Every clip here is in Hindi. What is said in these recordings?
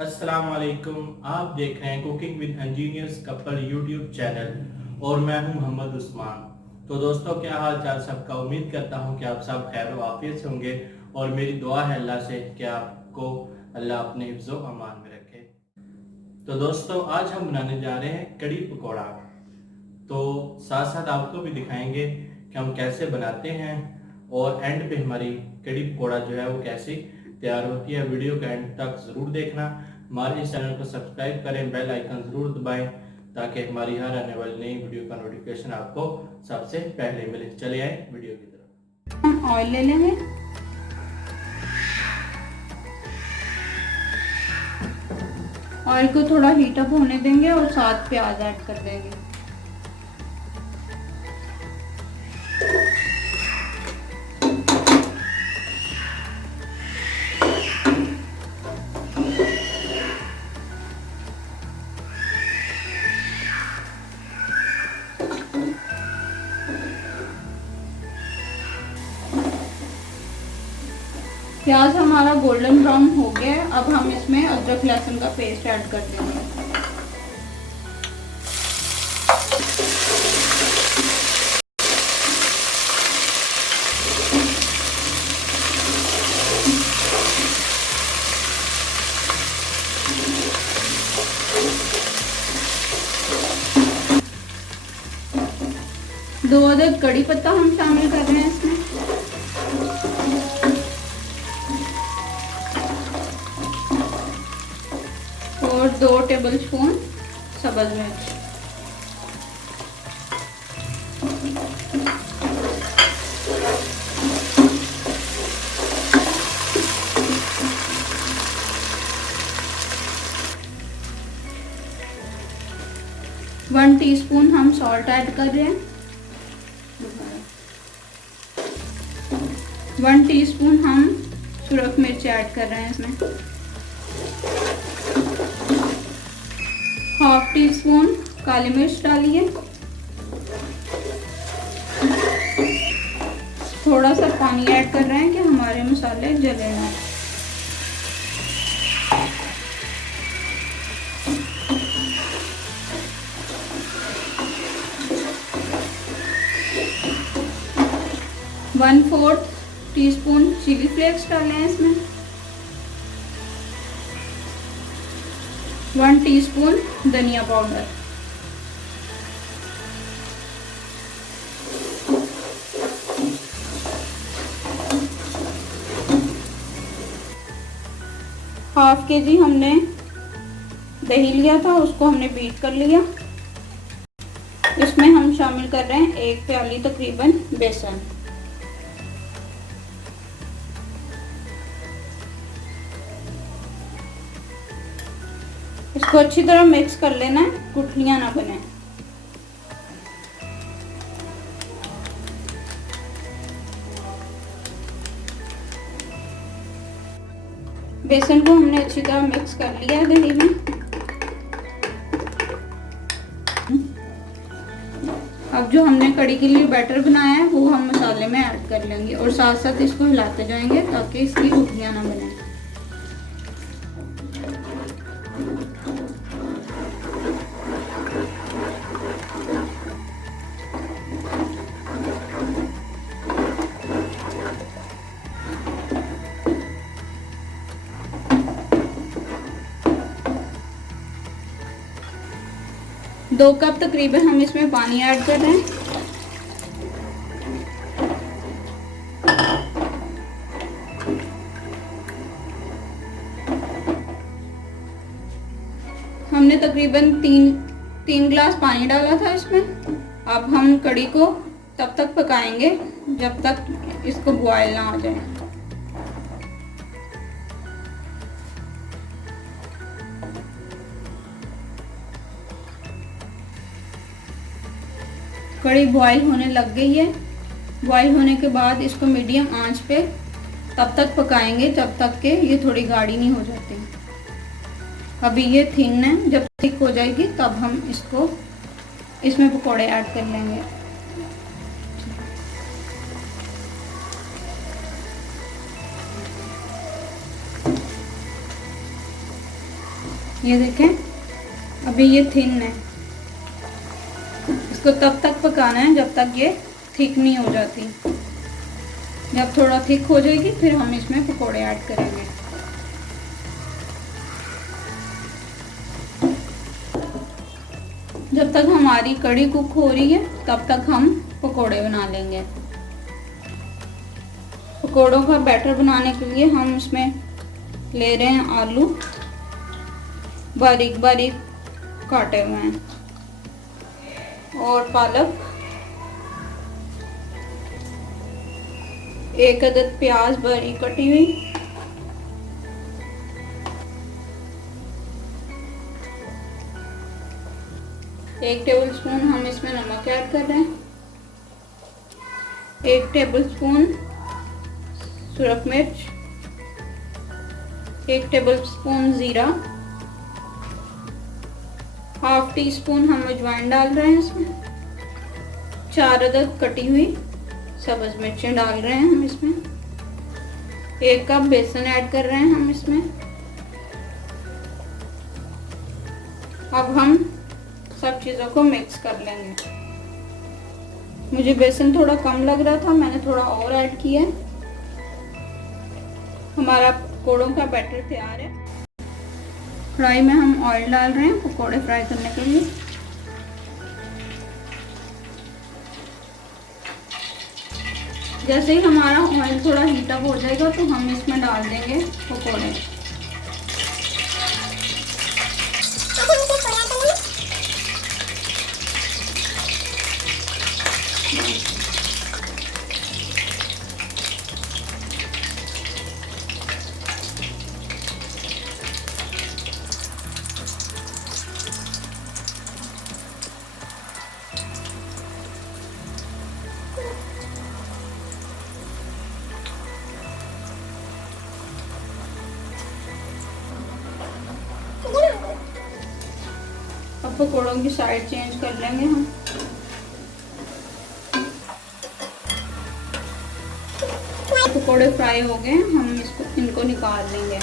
अस्सलाम वालेकुम। आप देख रहे हैं cooking with engineers couple YouTube channel और मैं हूं मोहम्मद उस्मान। तो दोस्तों, क्या हाल चाल सबका। उम्मीद करता हूं कि आप सब खैर व आफियत से होंगे और मेरी दुआ है अल्लाह से कि आपको अल्लाह अपने हिफ्ज़ो अमान में रखे। तो दोस्तों, आज हम बनाने जा रहे हैं कड़ी पकौड़ा। तो साथ साथ आपको भी दिखाएंगे कि हम कैसे बनाते हैं और एंड पे हमारी कड़ी पकौड़ा जो है वो कैसी तैयार होती है। वीडियो का एंड तक ज़रूर देखना। हमारे इस चैनल को सब्सक्राइब करें, बेल आइकन ज़रूर दबाएं ताकि हमारी हर आने वाली नई वीडियो का नोटिफिकेशन आपको सबसे पहले मिले। चले आए वीडियो की तरफ। हम ऑयल ले लेंगे। ऑयल को थोड़ा हीट अप होने देंगे और साथ प्याज ऐड कर देंगे। प्याज हमारा गोल्डन ब्राउन हो गया है। अब हम इसमें अदरक लहसुन का पेस्ट ऐड कर देंगे। दो अदद कड़ी पत्ता हम शामिल कर रहे हैं इसमें। और 2 टेबल स्पून सब्ज मिर्च। वन टीस्पून हम सॉल्ट ऐड कर रहे हैं। 1 टीस्पून हम सुरख मिर्च ऐड कर रहे हैं इसमें। हाफ टी स्पून काली मिर्च डालिए। थोड़ा सा पानी ऐड कर रहे हैं कि हमारे मसाले जले ना। One fourth teaspoon chili flakes डालें हैं इसमें। 1 टीस्पून धनिया पाउडर। हाफ केजी हमने दही लिया था, उसको हमने बीट कर लिया। इसमें हम शामिल कर रहे हैं 1 प्याली तकरीबन बेसन। इसको अच्छी तरह मिक्स कर लेना है, गुठलियां ना बने। बेसन को हमने अच्छी तरह मिक्स कर लिया दही में। अब जो हमने कड़ी के लिए बैटर बनाया है वो हम मसाले में ऐड कर लेंगे और साथ साथ इसको हिलाते जाएंगे ताकि इसकी गुठलियां ना बने। दो कप तकरीबन हम इसमें पानी ऐड कर रहे हैं। हमने तकरीबन तीन गिलास पानी डाला था इसमें। अब हम कड़ी को तब तक पकाएंगे जब तक इसको बॉयल ना आ जाए। कड़ी बॉईल होने लग गई है। बॉईल होने के बाद इसको मीडियम आंच पे तब तक पकाएंगे जब तक कि ये थोड़ी गाढ़ी नहीं हो जाती। अभी ये थिन है, जब थिक हो जाएगी तब हम इसमें पकोड़े ऐड कर लेंगे। ये देखें, अभी ये थिन है। इसको तब तक पकाना है जब तक ये थिक नहीं हो जाती। जब थोड़ा थिक हो जाएगी फिर हम इसमें पकोड़े ऐड करेंगे। जब तक हमारी कड़ी कुक हो रही है तब तक हम पकोड़े बना लेंगे। पकोड़ों का बैटर बनाने के लिए हम इसमें ले रहे हैं आलू, बारीक बारीक काटे हुए हैं, और पालक, 1 अदद प्याज बारीक कटी हुई, एक टेबलस्पून हम इसमें नमक ऐड कर रहे हैं, 1 टेबलस्पून सुरख मिर्च, 1 टेबलस्पून जीरा, हाफ टी स्पून हम अजवाइन डाल रहे हैं इसमें, 4 अदद कटी हुई सब्ज मिर्चें डाल रहे हैं हम इसमें, 1 कप बेसन ऐड कर रहे हैं हम इसमें। अब हम सब चीज़ों को मिक्स कर लेंगे। मुझे बेसन थोड़ा कम लग रहा था, मैंने थोड़ा और ऐड किया है। हमारा पकोड़ों का बैटर तैयार है। कढ़ाई में हम ऑयल डाल रहे हैं पकोड़े फ्राई करने के लिए। जैसे ही हमारा ऑयल थोड़ा हीट अप हो जाएगा तो हम इसमें डाल देंगे पकोड़े। अब पकोड़ों की साइड चेंज कर लेंगे हम। पकोड़े फ्राई हो गए, हम इनको निकाल लेंगे।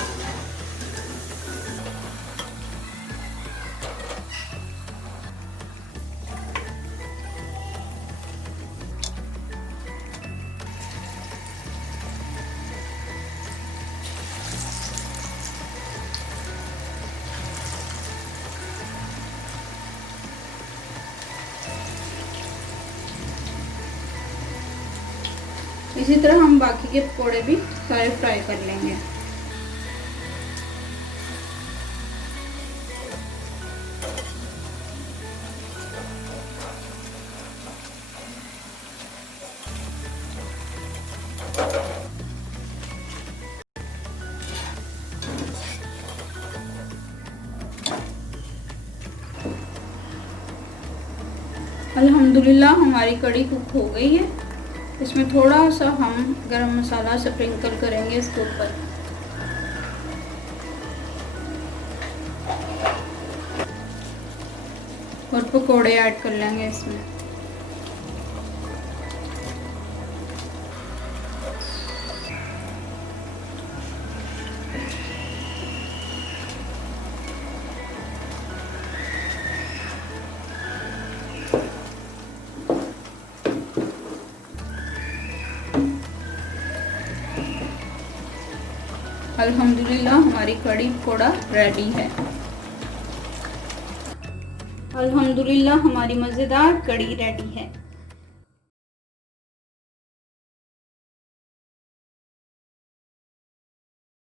इसी तरह हम बाकी के पकोड़े भी सारे फ्राई कर लेंगे। अल्हम्दुलिल्लाह हमारी कड़ी कुक हो गई है। इसमें थोड़ा सा हम गरम मसाला स्प्रिंकल करेंगे इसके ऊपर। और पकोड़े ऐड कर लेंगे इसमें। अल्हम्दुलिल्लाह हमारी कड़ी पकोड़ा रेडी है। अल्हम्दुलिल्लाह हमारी मज़ेदार कड़ी रेडी है।